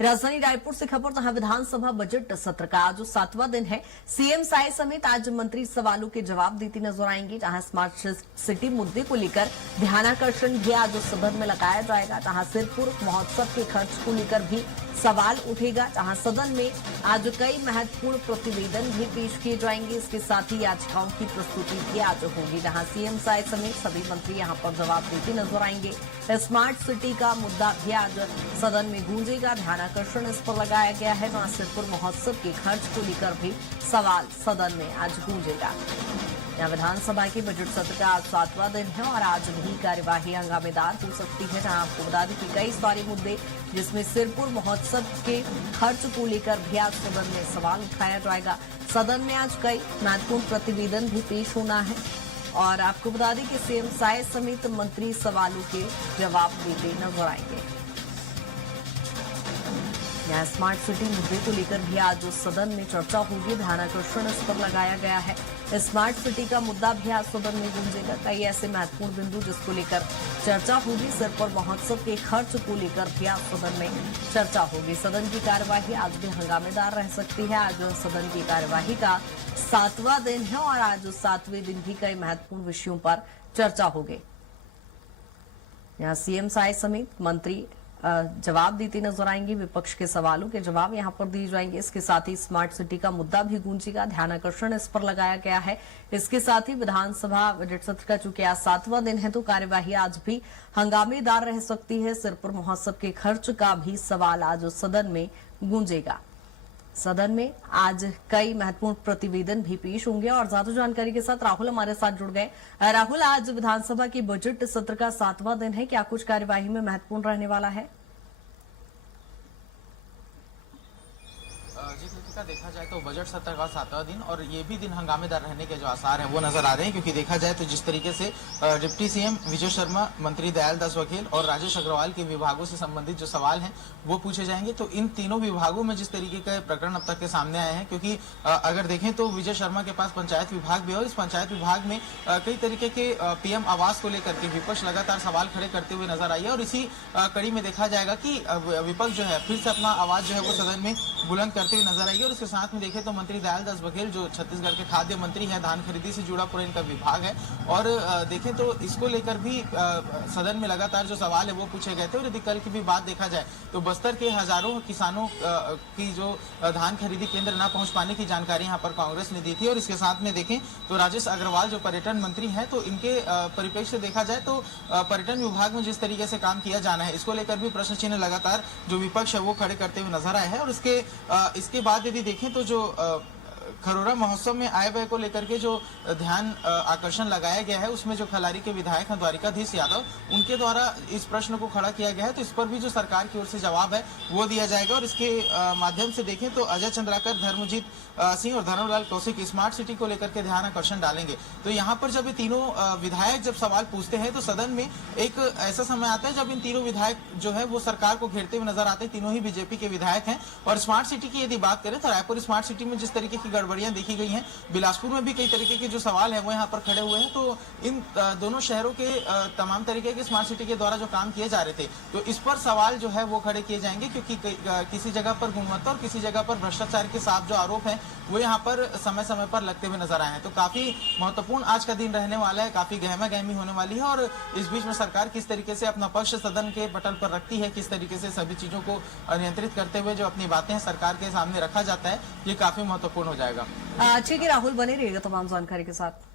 राजधानी रायपुर से खबर, जहां विधानसभा बजट सत्र का आज 7वां दिन है। सीएम साय समेत आज मंत्री सवालों के जवाब देती नजर आएंगे। जहां स्मार्ट सिटी मुद्दे को लेकर ध्यानाकर्षण भी आज सदन में लगाया जाएगा। जहां सिरपुर महोत्सव के खर्च को लेकर भी सवाल उठेगा। जहां सदन में आज कई महत्वपूर्ण प्रतिवेदन भी पेश किए जाएंगे। इसके साथ ही याचिकाओं की प्रस्तुति भी आज होगी। जहां सीएम साय समेत सभी मंत्री यहां पर जवाब देते नजर आएंगे। स्मार्ट सिटी का मुद्दा भी आज सदन में गूंजेगा। ध्यानाकर्षण इस पर लगाया गया है। जहां सिरपुर महोत्सव के खर्च को लेकर भी सवाल सदन में आज गूंजेगा। यहाँ विधानसभा के बजट सत्र का आज 7वां दिन है और आज भी कार्यवाही हंगामेदार हो सकती है। जहां आपको बता दें कि कई सारे मुद्दे, जिसमें सिरपुर महोत्सव के खर्च को लेकर भी आज सदन में सवाल उठाया जाएगा। सदन में आज कई महत्वपूर्ण प्रतिवेदन भी पेश होना है और आपको बता दें कि सीएम साय समेत मंत्री सवालों के जवाब देते नजर आएंगे। यहाँ स्मार्ट सिटी मुद्दे को लेकर भी आज सदन में चर्चा होगी। ध्यानाकर्षण इस पर लगाया गया है। स्मार्ट सिटी का मुद्दा भी आज सदन में गूंजेगा। कई ऐसे महत्वपूर्ण बिंदु जिसको लेकर चर्चा होगी। सिरपुर महोत्सव के खर्च को लेकर भी आज सदन में चर्चा होगी। सदन की कार्यवाही आज भी हंगामेदार रह सकती है। आज सदन की कार्यवाही का 7वां दिन है और आज 7वें दिन भी कई महत्वपूर्ण विषयों पर चर्चा होगी। यहाँ सीएम साय समेत मंत्री जवाब देते नजर आएंगे। विपक्ष के सवालों के जवाब यहां पर दिए जाएंगे। इसके साथ ही स्मार्ट सिटी का मुद्दा भी गूंजेगा। ध्यानाकर्षण इस पर लगाया गया है। इसके साथ ही विधानसभा बजट सत्र का चूंकि आज 7वां दिन है तो कार्यवाही आज भी हंगामेदार रह सकती है। सिरपुर महोत्सव के खर्च का भी सवाल आज सदन में गूंजेगा। सदन में आज कई महत्वपूर्ण प्रतिवेदन भी पेश होंगे और ज्यादा जानकारी के साथ राहुल हमारे साथ जुड़ गए। राहुल, आज विधानसभा की बजट सत्र का 7वां दिन है, क्या कुछ कार्यवाही में महत्वपूर्ण रहने वाला है? जी कृतिका, देखा जाए तो बजट सत्र का 7वां दिन और ये भी दिन हंगामेदार रहने के जो आसार हैं वो नजर आ रहे हैं। क्योंकि देखा जाए तो जिस तरीके से डिप्टी सीएम विजय शर्मा, मंत्री दयाल दास बघेल और राजेश अग्रवाल के विभागों से संबंधित जो सवाल हैं वो पूछे जाएंगे, तो इन तीनों विभागों में जिस तरीके के प्रकरण अब तक के सामने आए हैं, क्योंकि अगर देखें तो विजय शर्मा के पास पंचायत विभाग भी है और इस पंचायत विभाग में कई तरीके के पीएम आवास को लेकर के विपक्ष लगातार सवाल खड़े करते हुए नजर आई है। और इसी कड़ी में देखा जाएगा कि विपक्ष जो है फिर से अपना आवाज जो है वो सदन में बुलंद करते हुए नजर आई है। और इसके साथ में देखें तो मंत्री दयाल दास बघेल जो छत्तीसगढ़ के खाद्य मंत्री हैं, धान खरीदी से जुड़ा पूरा इनका विभाग है और देखें तो इसको लेकर भी सदन में लगातार जो सवाल है वो पूछे गए थे। और यदि कल की भी बात देखा जाए तो बस्तर के हजारों किसानों की जो धान खरीदी केंद्र न पहुंच पाने की जानकारी यहाँ पर कांग्रेस ने दी थी। और इसके साथ में देखें तो राजेश अग्रवाल जो पर्यटन मंत्री हैं, तो इनके परिप्रेक्ष्य से देखा जाए तो पर्यटन विभाग में जिस तरीके से काम किया जाना है, इसको लेकर भी प्रश्न चिन्ह लगातार जो विपक्ष है वो खड़े करते हुए नजर आए हैं। और इसके बाद यदि देखें तो जो खरोरा महोत्सव में आए व्यय को लेकर के जो ध्यान आकर्षण लगाया गया है, उसमें जो खलारी के विधायक हैं द्वारिकाधीश यादव, उनके द्वारा इस प्रश्न को खड़ा किया गया है। तो इस पर भी जो सरकार की ओर से जवाब है वो दिया जाएगा। और इसके माध्यम से देखें तो अजय चंद्राकर, धर्मजीत सिंह और धर्मलाल कौशिक स्मार्ट सिटी को लेकर के ध्यान आकर्षण डालेंगे। तो यहाँ पर जब ये तीनों विधायक जब सवाल पूछते हैं तो सदन में एक ऐसा समय आता है जब इन तीनों विधायक जो है वो सरकार को घेरते हुए नजर आते हैं। तीनों ही बीजेपी के विधायक हैं। और स्मार्ट सिटी की यदि बात करें तो रायपुर स्मार्ट सिटी में जिस तरीके की गड़बड़ियां देखी गई हैं, बिलासपुर में भी कई तरीके के जो सवाल है वो यहाँ पर खड़े हुए हैं। तो इन दोनों शहरों के तमाम तरीके के स्मार्ट सिटी के द्वारा जो काम किए जा रहे थे, तो इस पर सवाल जो है वो खड़े किए जाएंगे। क्योंकि किसी जगह पर गुणवत्ता और किसी जगह पर भ्रष्टाचार के साथ जो आरोप है वो यहाँ पर समय समय पर लगते हुए नजर आए हैं। तो काफी महत्वपूर्ण आज का दिन रहने वाला है, काफी गहमा गहमी होने वाली है। और इस बीच में सरकार किस तरीके से अपना पक्ष सदन के पटल पर रखती है, किस तरीके से सभी चीजों को नियंत्रित करते हुए जो अपनी बातें सरकार के सामने रखा जाता है, ये काफी महत्वपूर्ण हो जाएगा। ठीक है राहुल, बने रहिएगा तमाम जानकारी के साथ।